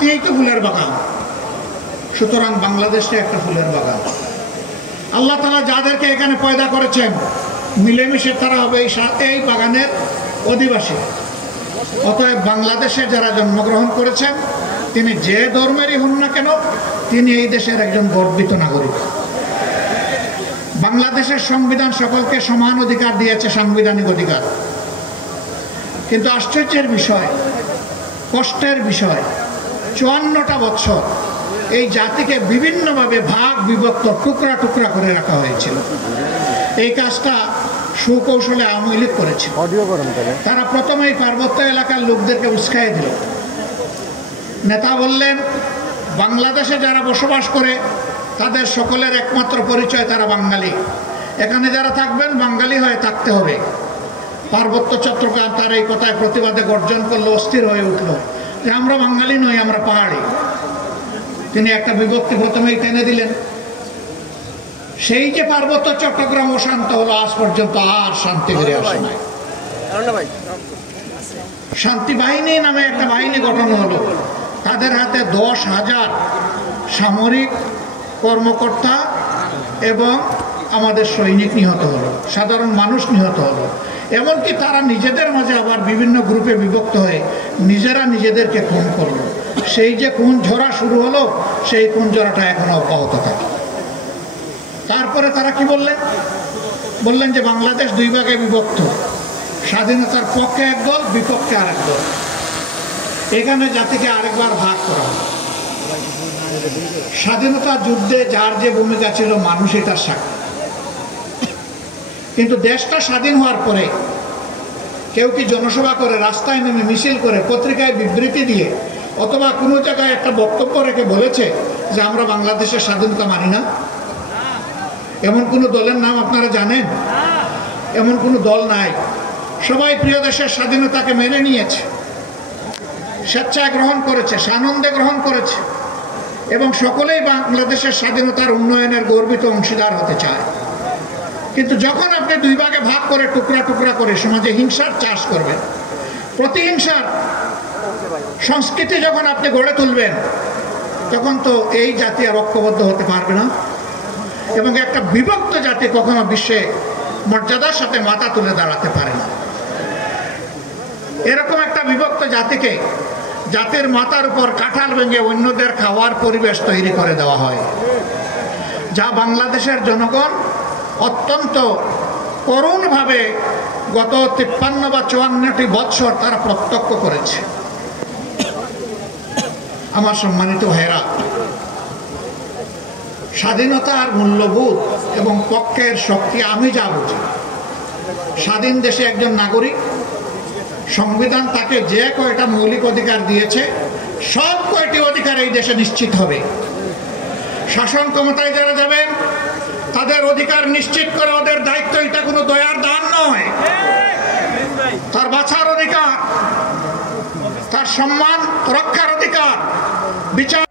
নিয়েই তো ফুলের বাগান, সুতরাং বাংলাদেশটা একটা ফুলের বাগান। আল্লাহ তাআলা যাদেরকে এখানে পয়দা করেছেন মিলেমিশে তারা হবে এই বাগানের অধিবাসী। অতএব বাংলাদেশে যারা জন্মগ্রহণ করেছেন তিনি যে ধর্মেরই হন না কেন তিনি এই দেশের একজন গর্বিত নাগরিক। বাংলাদেশের সংবিধান সকলকে সমান অধিকার দিয়েছে, সাংবিধানিক অধিকার। কিন্তু আশ্চর্যের বিষয়, কষ্টের বিষয়, 54টা বছর এই জাতিকে বিভিন্নভাবে ভাগ বিভক্ত, টুকরা টুকরা করে রাখা হয়েছিল। এই কাজটা সুকৌশলে আওয়ামী লীগ করেছে। তারা প্রথমেই পার্বত্য এলাকার লোকদেরকে উস্কাইয়ে দিল। নেতা বললেন বাংলাদেশে যারা বসবাস করে তাদের সকলের একমাত্র পরিচয় তারা বাঙালি, এখানে যারা থাকবেন বাঙালি হয়ে থাকতে হবে। পার্বত্য চট্টগ্রাম তার এই কথায় প্রতিবাদে গর্জন করলো, অস্থির হয়ে উঠলো যে আমরা বাঙালি নই, আমরা পাহাড়ি। তিনি একটা বিভক্তি প্রথমেই টেনে দিলেন। সেই যে পার্বত্য চট্টগ্রাম অশান্ত হলো, আজ পর্যন্ত আর শান্তি ফিরে আসে নাই। শান্তি বাহিনী নামে একটা বাহিনী গঠন হলো, তাদের হাতে 10,000 সামরিক কর্মকর্তা এবং আমাদের সৈনিক নিহত হলো, সাধারণ মানুষ নিহত হলো। এমনকি তারা নিজেদের মাঝে আবার বিভিন্ন গ্রুপে বিভক্ত হয়ে নিজেরা নিজেদেরকে খুন করলো। সেই যে খুন ঝরা শুরু হলো, সেই খুন ঝরাটা এখনো অব্যাহত থাকে। তারপরে তারা কি বললেন যে বাংলাদেশ 2 ভাগে বিভক্ত, স্বাধীনতার পক্ষে এক দল, বিপক্ষে আরেক দল। এখানে জাতিকে আরেকবার ভাগ করা হবে। স্বাধীনতা যুদ্ধে যার যে ভূমিকা ছিল মানুষ এটার সাক্ষী। কিন্তু দেশটা স্বাধীন হওয়ার পরে কেউ কি জনসভা করে, রাস্তায় নেমে মিছিল করে, পত্রিকায় বিবৃতি দিয়ে অথবা কোনো জায়গায় একটা বক্তব্য রেখে বলেছে যে আমরা বাংলাদেশের স্বাধীনতা মানি না? এমন কোনো দলের নাম আপনারা জানেন? এমন কোনো দল নাই। সবাই প্রিয় দেশের স্বাধীনতাকে মেনে নিয়েছে, স্বেচ্ছায় গ্রহণ করেছে, সানন্দে গ্রহণ করেছে এবং সকলেই বাংলাদেশের স্বাধীনতার উন্নয়নের গর্বিত অংশীদার হতে চায়। কিন্তু যখন আপনি 2 ভাগে ভাগ করে, টুকরা টুকরা করে সমাজে হিংসার চাষ করবেন, প্রতিহিংসার সংস্কৃতি যখন আপনি গড়ে তুলবেন, তখন তো এই জাতি আর ঐক্যবদ্ধ হতে পারবে না। এবং একটা বিভক্ত জাতি কখনো বিশ্বে মর্যাদার সাথে মাথা তুলে দাঁড়াতে পারে না। এরকম একটা বিভক্ত জাতিকে জাতির মাথার উপর কাঁঠাল ভেঙে অন্যদের খাওয়ার পরিবেশ তৈরি করে দেওয়া হয়, যা বাংলাদেশের জনগণ অত্যন্ত করুণভাবে গত 53 বা 54টি বৎসর তারা প্রত্যক্ষ করেছে। আমার সম্মানিত ভাইরা, স্বাধীনতার মূল্যবোধ এবং পক্ষের শক্তি আমি যা বুঝি, স্বাধীন দেশে একজন নাগরিক, সংবিধান তাকে যে কয়টা মৌলিক অধিকার দিয়েছে সব কয়টি অধিকার এই দেশে নিশ্চিত হবে। শাসন ক্ষমতায় যারা যাবেন তাদের অধিকার নিশ্চিত করে ওদের দায়িত্ব। এটা কোনো দয়ার দান নয়। তার বাঁচার অধিকার, তার সম্মান রক্ষার অধিকার, বিচার